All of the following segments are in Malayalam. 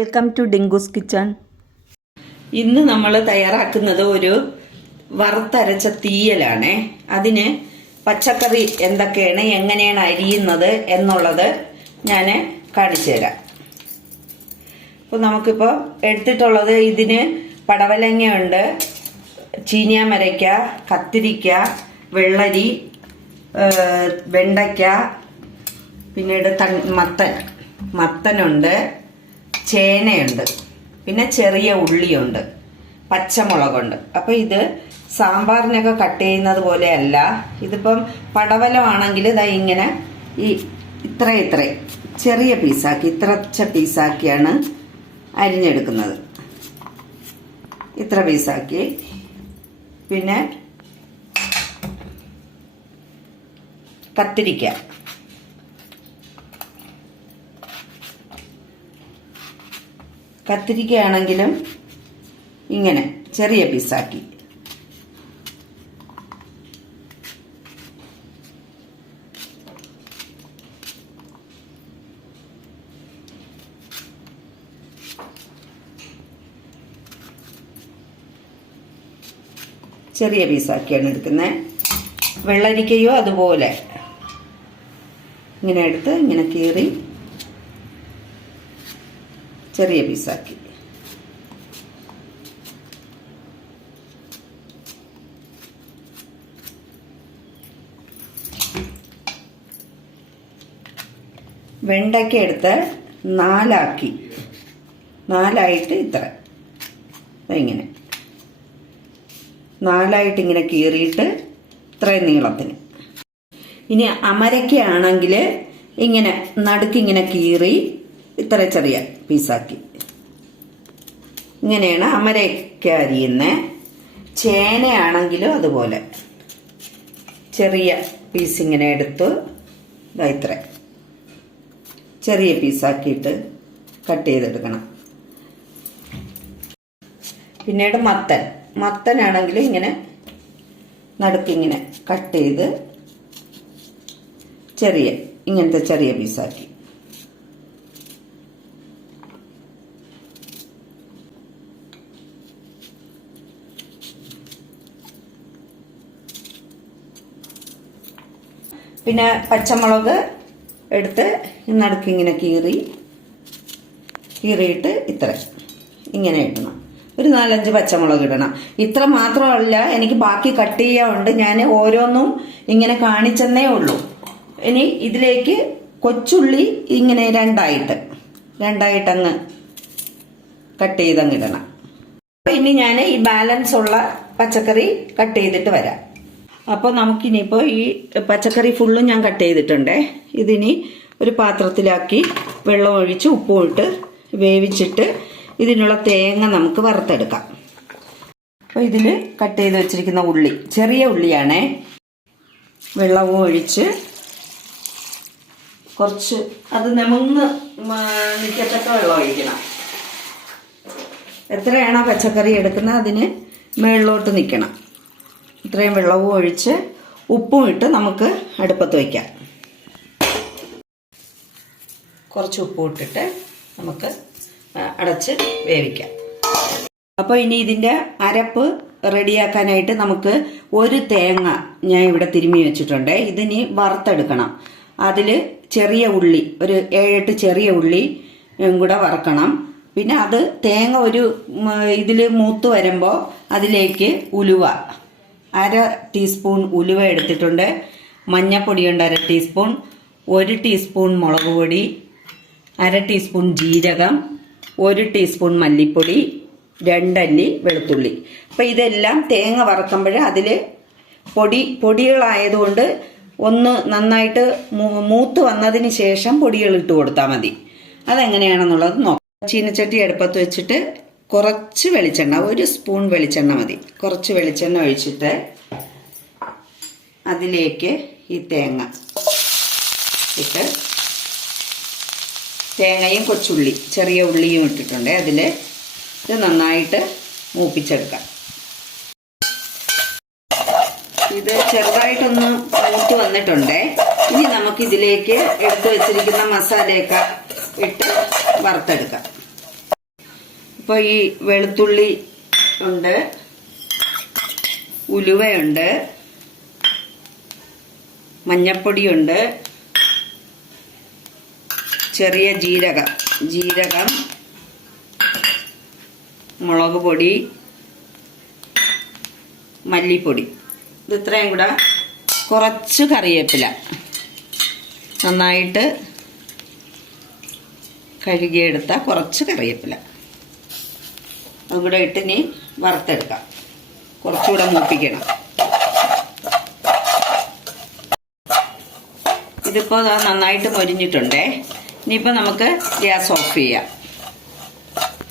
വെൽക്കം ടു ഡിങ്കൂസ് കിച്ചൺ ഇന്ന് നമ്മൾ തയ്യാറാക്കുന്നത് ഒരു വറുത്തരച്ച തീയലാണേ. അതിന് പച്ചക്കറി എന്തൊക്കെയാണ് എങ്ങനെയാണ് അരിയുന്നത് എന്നുള്ളത് ഞാൻ കാണിച്ചു തരാം. അപ്പോൾ നമുക്കിപ്പോൾ എടുത്തിട്ടുള്ളത് ഇതിന് പടവലങ്ങയുണ്ട് ചീനിയാമരയ്ക്ക കത്തിരിക്ക വെള്ളരി വെണ്ടയ്ക്ക പിന്നീട് തൺ മത്തൻ. മത്തനുണ്ട്. ചേനയുണ്ട്. പിന്നെ ചെറിയ ഉള്ളിയുണ്ട്. പച്ചമുളകുണ്ട്. അപ്പൊ ഇത് സാമ്പാറിനൊക്കെ കട്ട് ചെയ്യുന്നത് പോലെയല്ല. ഇതിപ്പം പടവലമാണെങ്കിൽ ഇതാ ഇങ്ങനെ ഈ ഇത്ര ഇത്ര. ചെറിയ പീസാക്കി ഇത്രച്ച പീസാക്കിയാണ് അരിഞ്ഞെടുക്കുന്നത്. ഇത്ര പീസാക്കി. പിന്നെ കത്തിരിക്ക. കത്തിരിക്കയാണെങ്കിലും ഇങ്ങനെ ചെറിയ പീസാക്കി. ചെറിയ പീസാക്കിയാണ് എടുക്കുന്നത്. വെള്ളരിക്കയോ അതുപോലെ ഇങ്ങനെ എടുത്ത് ഇങ്ങനെ കീറി ചെറിയ പീസാക്കി. വെണ്ടയ്ക്ക എടുത്ത് നാലാക്കി. നാലായിട്ട് ഇത്ര. ഇങ്ങനെ. നാലായിട്ട് ഇങ്ങനെ കീറിയിട്ട് ഇത്രയും നീളത്തിന്. ഇനി അമരയ്ക്കാണെങ്കിൽ ഇങ്ങനെ നടുക്കിങ്ങനെ കീറി ഇത്ര ചെറിയ പീസാക്കി. ഇങ്ങനെയാണ് അമരയ്ക്ക അരിയുന്നത് ചേനയാണെങ്കിലും അതുപോലെ. ചെറിയ പീസ് ഇങ്ങനെ എടുത്ത് ഇതാ ഇത്ര. ചെറിയ പീസാക്കിയിട്ട് കട്ട് ചെയ്തെടുക്കണം. പിന്നീട് മത്തൻ. മത്തനാണെങ്കിൽ ഇങ്ങനെ നടുക്കിങ്ങനെ കട്ട് ചെയ്ത് ചെറിയ ഇങ്ങനത്തെ ചെറിയ പീസാക്കി പിന്നെ പച്ചമുളക് എടുത്ത് നടുക്കിങ്ങനെ കീറി കീറിയിട്ട് ഇത്ര. ഇങ്ങനെ ഇടണം. ഒരു നാലഞ്ച് പച്ചമുളക് ഇടണം. ഇത്ര മാത്രമല്ല എനിക്ക് ബാക്കി കട്ട് ചെയ്യാറുണ്ട് ഞാൻ ഓരോന്നും ഇങ്ങനെ കാണിച്ചെന്നേ ഉള്ളൂ. ഇനി ഇതിലേക്ക് കൊച്ചുള്ളി ഇങ്ങനെ രണ്ടായിട്ട് രണ്ടായിട്ടങ്ങ് കട്ട് ചെയ്തങ്ങിടണം ഇനി ഞാൻ ഈ ബാലൻസ് ഉള്ള പച്ചക്കറി കട്ട് ചെയ്തിട്ട് വരാം. അപ്പോൾ നമുക്കിനിയിപ്പോൾ ഈ പച്ചക്കറി ഫുള്ളും ഞാൻ കട്ട് ചെയ്തിട്ടുണ്ടേ. ഇതിനി ഒരു പാത്രത്തിലാക്കി വെള്ളം ഒഴിച്ച് ഉപ്പും ഇട്ട് വേവിച്ചിട്ട് ഇതിനുള്ള തേങ്ങ നമുക്ക് വറുത്തെടുക്കാം. അപ്പോൾ ഇതിൽ കട്ട് ചെയ്ത് വെച്ചിരിക്കുന്ന ഉള്ളി ചെറിയ ഉള്ളിയാണേ. വെള്ളവും ഒഴിച്ച് കുറച്ച് അത് നെമന്ന് നിൽക്കത്തക്ക വെള്ളം ഒഴിക്കണം. എത്രയാണോ പച്ചക്കറി എടുക്കുന്നത് അതിന് മേളിലോട്ട് നിൽക്കണം ഇത്രയും വെള്ളവും ഒഴിച്ച് ഉപ്പും ഇട്ട് നമുക്ക് അടുപ്പത്ത് വയ്ക്കാം കുറച്ച് ഉപ്പും ഇട്ടിട്ട് നമുക്ക് അടച്ച് വേവിക്കാം. അപ്പോൾ ഇനി ഇതിന്റെ അരപ്പ് റെഡിയാക്കാനായിട്ട് നമുക്ക് ഒരു തേങ്ങ ഞാൻ ഇവിടെ തിരുമ്മി വെച്ചിട്ടുണ്ട്. ഇതിനി വറുത്തെടുക്കണം. അതിൽ ചെറിയ ഉള്ളി ഒരു ഏഴെട്ട് ചെറിയ ഉള്ളി കൂടെ വറക്കണം. പിന്നെ അത് തേങ്ങ ഒരു ഇതിൽ മൂത്ത് വരുമ്പോൾ അതിലേക്ക് ഉലുവ അര ടീസ്പൂൺ ഉലുവ എടുത്തിട്ടുണ്ട്. മഞ്ഞപ്പൊടിയുണ്ട് അര ടീസ്പൂൺ ഒരു ടീസ്പൂൺ മുളക് പൊടി അര ടീസ്പൂൺ ജീരകം ഒരു ടീസ്പൂൺ മല്ലിപ്പൊടി രണ്ടല്ലി വെളുത്തുള്ളി. അപ്പം ഇതെല്ലാം തേങ്ങ വറക്കുമ്പോൾ അതിൽ പൊടി പൊടികളായതുകൊണ്ട് ഒന്ന് നന്നായിട്ട് മൂത്ത് വന്നതിന് ശേഷം പൊടികൾ ഇട്ട് കൊടുത്താൽ മതി. അതെങ്ങനെയാണെന്നുള്ളത് നോക്കാം. ചീനച്ചട്ടി അടുപ്പത്ത് വെച്ചിട്ട് കുറച്ച് വെളിച്ചെണ്ണ ഒരു സ്പൂൺ വെളിച്ചെണ്ണ മതി. കുറച്ച് വെളിച്ചെണ്ണ ഒഴിച്ചിട്ട് അതിലേക്ക് ഈ തേങ്ങ ഇട്ട് തേങ്ങയും കൊച്ചുള്ളി ചെറിയ ഉള്ളിയും ഇട്ടിട്ടുണ്ട്. അതിൽ ഇത് നന്നായിട്ട് മൂപ്പിച്ചെടുക്കാം. ഇത് ചെറുതായിട്ടൊന്ന് മൂത്ത് വന്നിട്ടുണ്ട്. ഇനി നമുക്കിതിലേക്ക് എടുത്തു വെച്ചിരിക്കുന്ന മസാലയൊക്കെ ഇട്ട് വറുത്തെടുക്കാം. ഇപ്പോൾ ഈ വെളുത്തുള്ളി ഉണ്ട്. ഉലുവയുണ്ട്. മഞ്ഞപ്പൊടിയുണ്ട്. ചെറിയ ജീരകം. ജീരകം. മുളക് പൊടി. മല്ലിപ്പൊടി. ഇത് ഇത്രയും കൂടെ. കുറച്ച് കറിവേപ്പില. നന്നായിട്ട് കഴുകിയെടുത്ത കുറച്ച് കറിവേപ്പില. അതും ഇട്ട് ഇനി വറുത്തെടുക്കാം. കുറച്ചുകൂടെ മൂപ്പിക്കണം. ഇതിപ്പോ നന്നായിട്ട് മൊരിഞ്ഞിട്ടുണ്ടേ. ഇനിയിപ്പോൾ നമുക്ക് ഗ്യാസ് ഓഫ് ചെയ്യാം.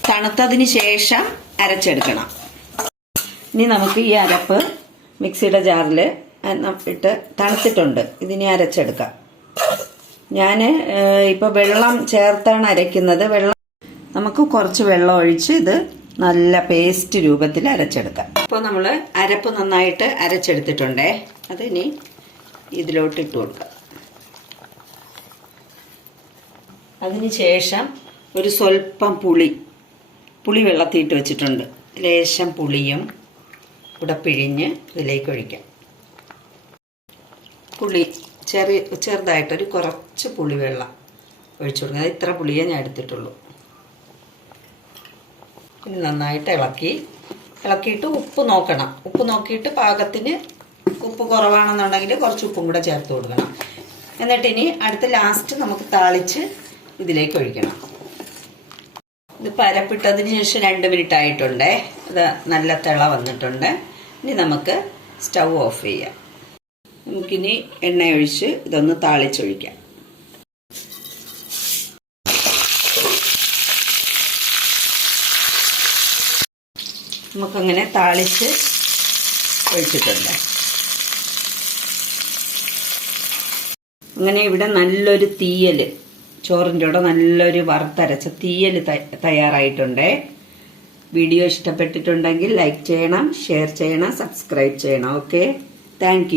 തണുത്തതിന് ശേഷം അരച്ചെടുക്കണം. ഇനി നമുക്ക് ഈ അരപ്പ് മിക്സിയുടെ ജാറിൽ ഇട്ട് തണുത്തിട്ടുണ്ട്. ഇതിനെ അരച്ചെടുക്കാം. ഞാൻ ഇപ്പോൾ വെള്ളം ചേർത്താണ് അരയ്ക്കുന്നത്. വെള്ളം നമുക്ക് കുറച്ച് വെള്ളം ഒഴിച്ച് ഇത് നല്ല പേസ്റ്റ് രൂപത്തിൽ അരച്ചെടുക്കാം. ഇപ്പോൾ നമ്മൾ അരപ്പ് നന്നായിട്ട് അരച്ചെടുത്തിട്ടുണ്ടേ. അതിനി ഇതിലോട്ട് ഇട്ട് കൊടുക്കാം. അതിന് ശേഷം ഒരു സ്വല്പം പുളി. പുളി വെള്ളത്തിയിട്ട് വെച്ചിട്ടുണ്ട്. ലേശം പുളിയും ഇവിടെ പിഴിഞ്ഞ് ഇതിലേക്ക് ഒഴിക്കാം. പുളി ചെറിയ ചെറുതായിട്ടൊരു കുറച്ച് പുളി വെള്ളം ഒഴിച്ചു കൊടുക്കുക ഇത്ര പുളിയേ ഞാൻ എടുത്തിട്ടുള്ളൂ. ഇനി നന്നായിട്ട് ഇളക്കി. ഇളക്കിയിട്ട് ഉപ്പ് നോക്കണം. ഉപ്പ് നോക്കിയിട്ട് പാകത്തിന് ഉപ്പ് കുറവാണെന്നുണ്ടെങ്കിൽ കുറച്ച് ഉപ്പും കൂടെ ചേർത്ത് കൊടുക്കണം. എന്നിട്ട് ഇനി അടുത്ത ലാസ്റ്റ് നമുക്ക് താളിച്ച് ഇതിലേക്ക് ഒഴിക്കണം. ഇത് പരപ്പിട്ടതിന് ശേഷം രണ്ട് മിനിറ്റ് ആയിട്ടുണ്ട്. അത് നല്ല തിള വന്നിട്ടുണ്ട്. ഇനി നമുക്ക് സ്റ്റൗ ഓഫ് ചെയ്യാം. നമുക്കിനി എണ്ണ ഒഴിച്ച് ഇതൊന്ന് താളിച്ചൊഴിക്കാം. നമുക്കങ്ങനെ താളിച്ച് ഒഴിച്ചിട്ടുണ്ട്. അങ്ങനെ ഇവിടെ നല്ലൊരു തീയൽ ചോറിന്റെ കൂടെ നല്ലൊരു വറുത്തരച്ച തീയൽ തയ്യാറായിട്ടുണ്ടേ. വീഡിയോ ഇഷ്ടപ്പെട്ടിട്ടുണ്ടെങ്കിൽ ലൈക്ക് ചെയ്യണം ഷെയർ ചെയ്യണം സബ്സ്ക്രൈബ് ചെയ്യണം. ഓക്കെ? താങ്ക്